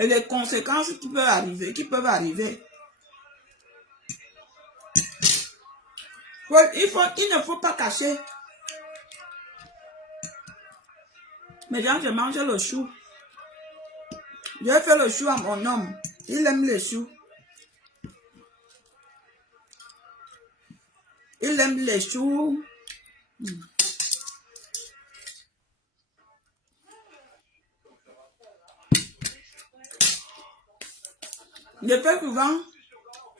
et les conséquences qui peuvent arriver. Il ne faut pas cacher. Mais quand je mange le chou, je fais le chou à mon homme. Il aime les choux. Il aime les choux. Je fais souvent,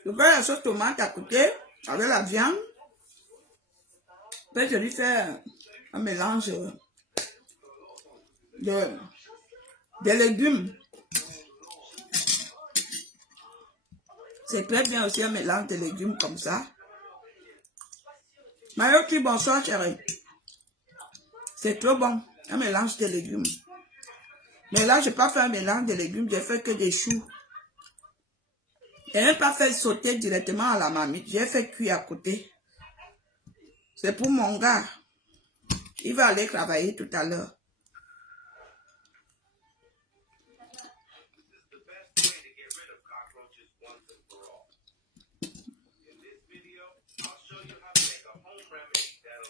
je fais la sauce tomate à côté, avec la viande. Puis je lui fais un mélange de légumes. C'est très bien aussi un mélange de légumes comme ça. Mayoki, bonsoir chérie. C'est trop bon, un mélange de légumes. Mais là, je n'ai pas fait un mélange de légumes, j'ai fait que des choux. Je n'ai pas fait sauter directement à la marmite, j'ai fait cuire à côté. C'est pour mon gars. Il va aller travailler tout à l'heure.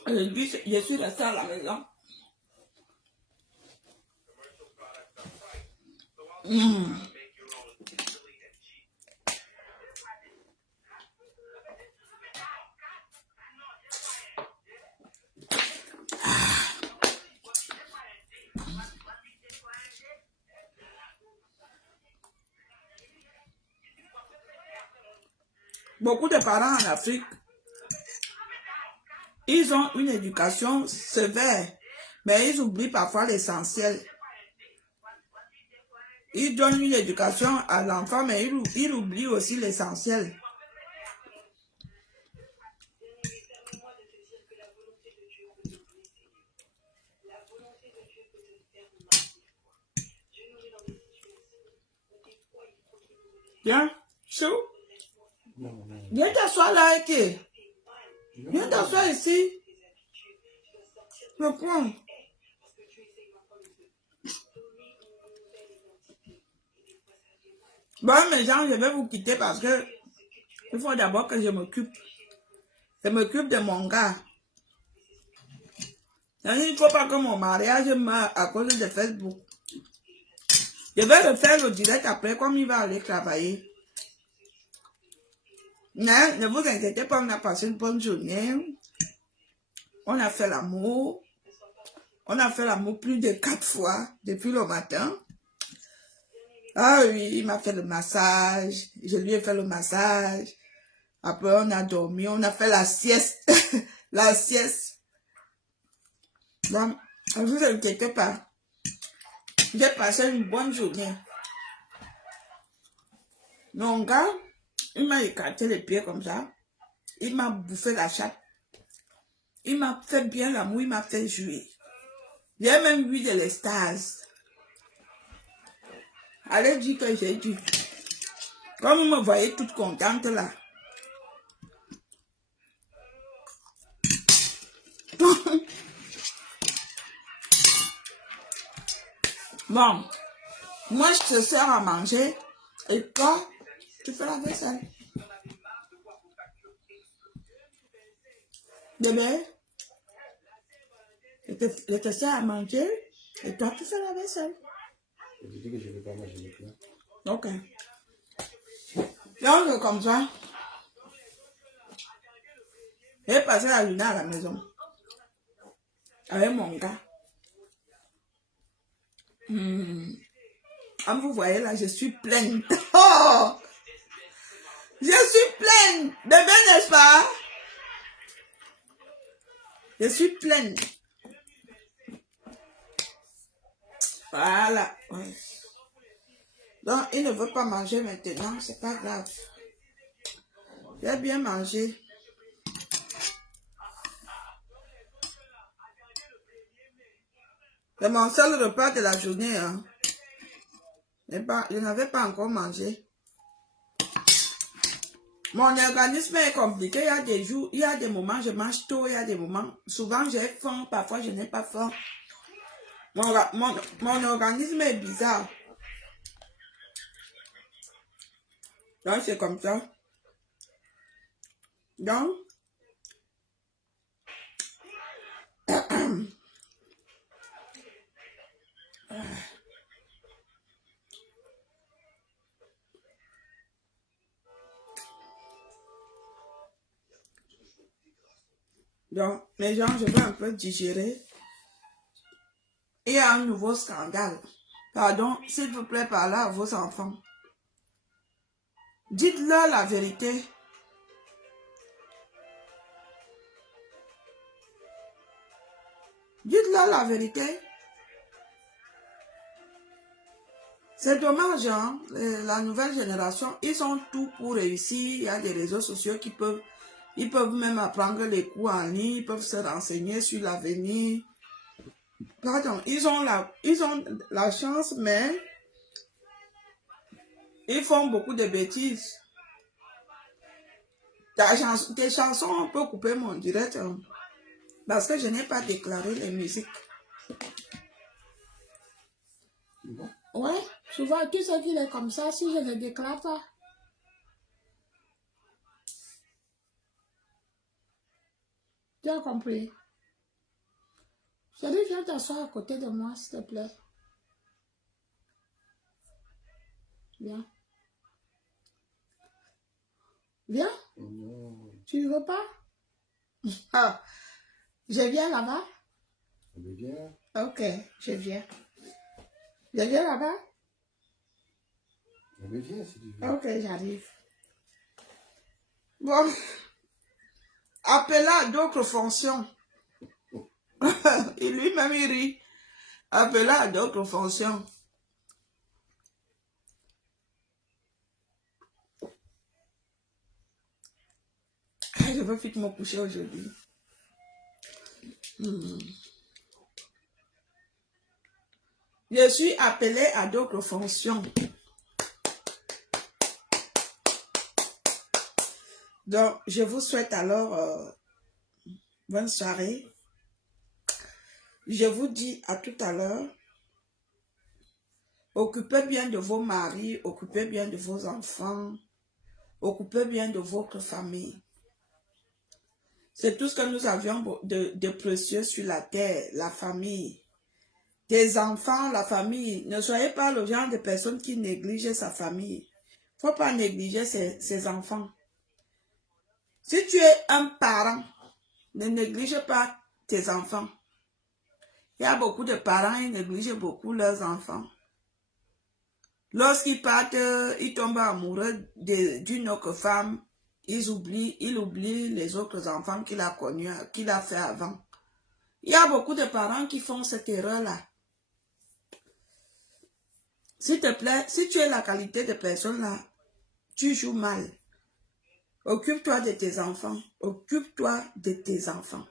Je suis restée à la maison. Beaucoup de parents en Afrique, ils ont une éducation sévère, mais ils oublient parfois l'essentiel. Ils donnent une éducation à l'enfant, mais ils oublient aussi l'essentiel. Viens, chou. Viens t'asseoir là, Eke. Viens t'asseoir ici. Je prends. Bon, mes gens, je vais vous quitter parce que il faut d'abord que je m'occupe. Je m'occupe de mon gars. Il ne faut pas que mon mariage meure à cause de Facebook. Je vais refaire le direct après, comme il va aller travailler. Mais ne vous inquiétez pas, on a passé une bonne journée. On a fait l'amour. On a fait l'amour plus de 4 fois depuis le matin. Ah oui, il m'a fait le massage. Je lui ai fait le massage. Après, on a dormi. On a fait la sieste. La sieste. Donc, ne vous inquiétez pas. J'ai passé une bonne journée. Mon gars, il m'a écarté les pieds comme ça. Il m'a bouffé la chatte. Il m'a fait bien l'amour, il m'a fait jouer. J'ai même eu de l'extase. Allez dire que j'ai dit. Comme vous me voyez toute contente là. Bon, moi je te sers à manger et toi, tu fais la vaisselle. Bébé, je te sers à manger et toi, tu fais la vaisselle. Je dis que je ne vais pas manger maintenant. Ok. Donc, comme ça, j'ai passé la journée à la maison avec mon gars. Comme vous voyez là, je suis pleine. Oh! Je suis pleine. Bébé, n'est-ce pas? Je suis pleine. Voilà. Ouais. Donc, il ne veut pas manger maintenant, c'est pas grave. J'ai bien mangé. C'est mon seul repas de la journée. Hein. Je n'avais pas encore mangé. Mon organisme est compliqué. Il y a des jours, il y a des moments, je mange tôt, il y a des moments. Souvent, j'ai faim, parfois, je n'ai pas faim. Mon organisme est bizarre. Donc, c'est comme ça. Donc, les gens, je vais un peu digérer. Il y a un nouveau scandale. Pardon, s'il vous plaît, parlez à vos enfants. Dites-leur la vérité. Dites-leur la vérité. C'est dommage, hein? La nouvelle génération, ils ont tout pour réussir. Il y a des réseaux sociaux ils peuvent même apprendre les cours en ligne, ils peuvent se renseigner sur l'avenir. Pardon, ils ont la chance, mais ils font beaucoup de bêtises. Tes chansons, on peut couper mon direct, hein, parce que je n'ai pas déclaré les musiques. Bon. Ouais, souvent, tu sais qu'il est comme ça si je ne déclare pas. Tu as compris? Chérie, viens t'asseoir à côté de moi, s'il te plaît. Viens. Viens. Non. Tu ne veux pas? Ah, je viens là-bas? Je viens. Ok, je viens. Je viens là-bas? Je viens si tu veux. Ok, j'arrive. Bon, appelez à d'autres fonctions. Et lui-même, il rit. Appelez à d'autres fonctions. Je veux vite me coucher aujourd'hui. Je suis appelé à d'autres fonctions. Donc, je vous souhaite alors bonne soirée. Je vous dis à tout à l'heure. Occupez bien de vos maris, occupez bien de vos enfants, occupez bien de votre famille. C'est tout ce que nous avions de précieux sur la terre, la famille. Tes enfants, la famille. Ne soyez pas le genre de personne qui néglige sa famille. Il ne faut pas négliger ses enfants. Si tu es un parent, ne néglige pas tes enfants. Il y a beaucoup de parents, ils négligent beaucoup leurs enfants. Lorsqu'ils partent, ils tombent amoureux d'une autre femme, il oublie les autres enfants qu'il a connus, qu'il a fait avant. Il y a beaucoup de parents qui font cette erreur-là. S'il te plaît, si tu es la qualité de personne-là, tu joues mal. Occupe-toi de tes enfants. Occupe-toi de tes enfants.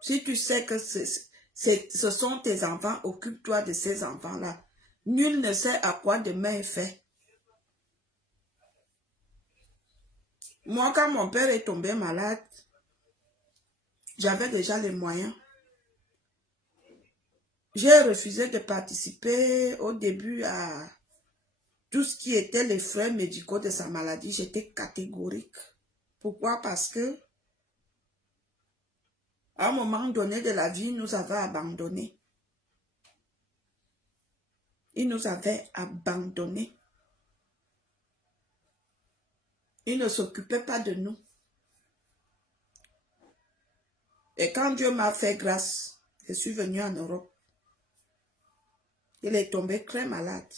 Si tu sais que ce sont tes enfants, occupe-toi de ces enfants-là. Nul ne sait à quoi demain est fait. Moi, quand mon père est tombé malade, j'avais déjà les moyens. J'ai refusé de participer au début à tout ce qui était les frais médicaux de sa maladie. J'étais catégorique. Pourquoi? Parce que à un moment donné de la vie, il nous avait abandonnés. Il nous avait abandonnés. Il ne s'occupait pas de nous. Et quand Dieu m'a fait grâce, je suis venue en Europe. Il est tombé très malade.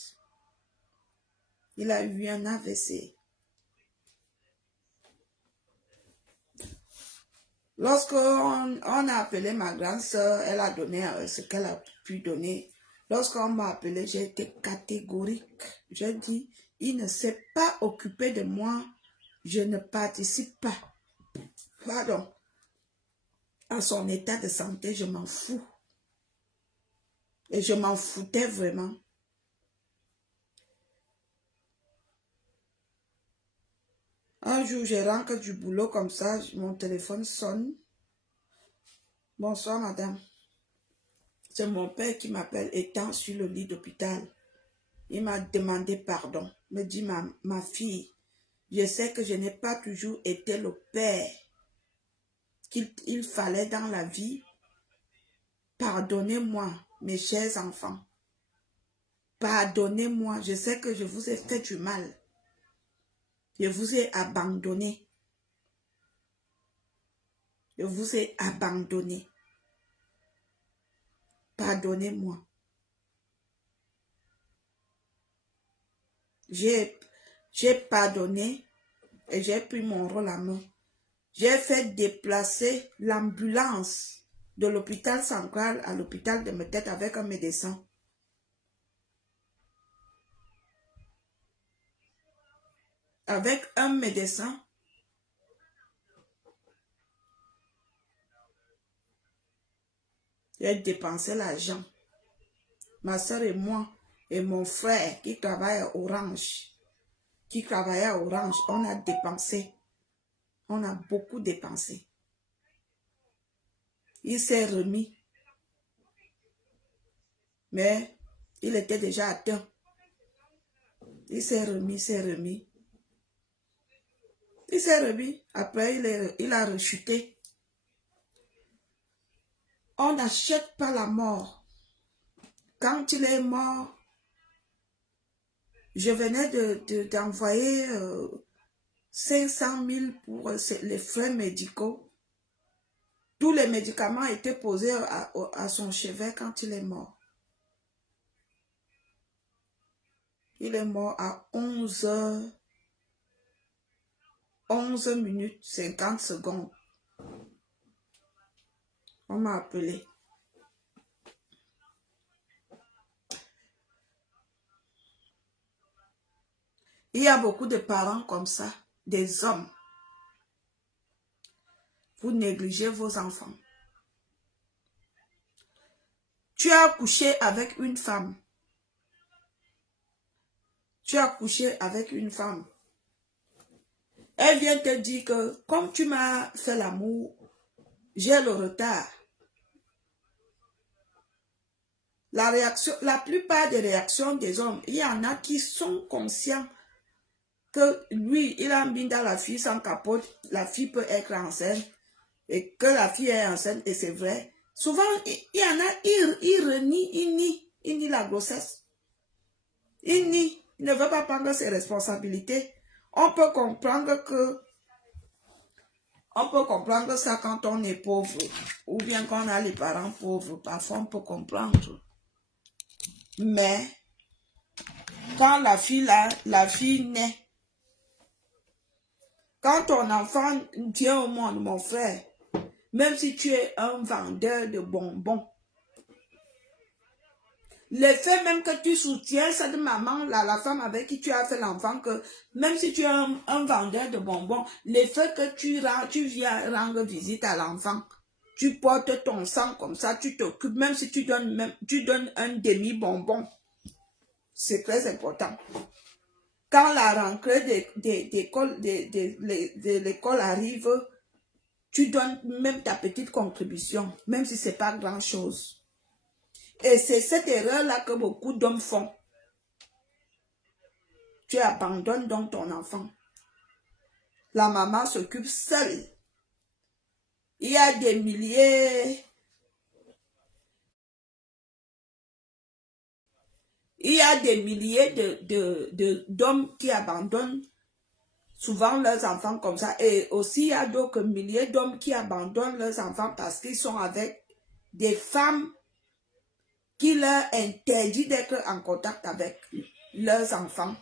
Il a eu un AVC. Lorsqu'on a appelé ma grande soeur, elle a donné ce qu'elle a pu donner. Lorsqu'on m'a appelé, j'ai été catégorique. J'ai dit, il ne s'est pas occupé de moi. Je ne participe pas. Pardon. À son état de santé, je m'en fous. Et je m'en foutais vraiment. Un jour, je rentre du boulot comme ça, mon téléphone sonne. Bonsoir, madame. C'est mon père qui m'appelle étant sur le lit d'hôpital. Il m'a demandé pardon. me dit ma fille, je sais que je n'ai pas toujours été le père qu'il fallait dans la vie. Pardonnez-moi, mes chers enfants. Pardonnez-moi, je sais que je vous ai fait du mal. Je vous ai abandonné. Je vous ai abandonné. Pardonnez-moi. J'ai pardonné et j'ai pris mon rôle à main. J'ai fait déplacer l'ambulance de l'hôpital central à l'hôpital de Metette avec un médecin. Avec un médecin. J'ai dépensé l'argent. Ma soeur et moi et mon frère qui travaille à Orange, on a dépensé. On a beaucoup dépensé. Il s'est remis. Mais il était déjà atteint. Il s'est remis, Il s'est remis. Après, il a rechuté. On n'achète pas la mort. Quand il est mort, je venais d'envoyer 500 000 pour les frais médicaux. Tous les médicaments étaient posés à son chevet quand il est mort. Il est mort à 11 minutes 50 secondes. On m'a appelé. Il y a beaucoup de parents comme ça, des hommes. Vous négligez vos enfants. Tu as couché avec une femme. Elle vient te dire que comme tu m'as fait l'amour, j'ai le retard. La plupart des réactions des hommes, il y en a qui sont conscients que lui, il a mis dans la fille sans capote, la fille peut être enceinte, et que la fille est enceinte, et c'est vrai. Souvent, il y en a, il nie la grossesse. Il ne veut pas prendre ses responsabilités. On peut comprendre ça quand on est pauvre, ou bien quand on a les parents pauvres, parfois on peut comprendre. Mais, quand la fille naît, quand ton enfant vient au monde, mon frère, même si tu es un vendeur de bonbons, le fait même que tu soutiens cette maman, la femme avec qui tu as fait l'enfant, que même si tu es un vendeur de bonbons, le fait que tu viens rendre visite à l'enfant, tu portes ton sang comme ça, tu t'occupes, même si tu donnes un demi-bonbon, c'est très important. Quand la rentrée de l'école arrive, tu donnes même ta petite contribution, même si ce n'est pas grand-chose. Et c'est cette erreur-là que beaucoup d'hommes font. Tu abandonnes donc ton enfant. La maman s'occupe seule. Il y a des milliers... Il y a des milliers d'hommes qui abandonnent souvent leurs enfants comme ça. Et aussi, il y a d'autres milliers d'hommes qui abandonnent leurs enfants parce qu'ils sont avec des femmes qui leur interdisent d'être en contact avec leurs enfants.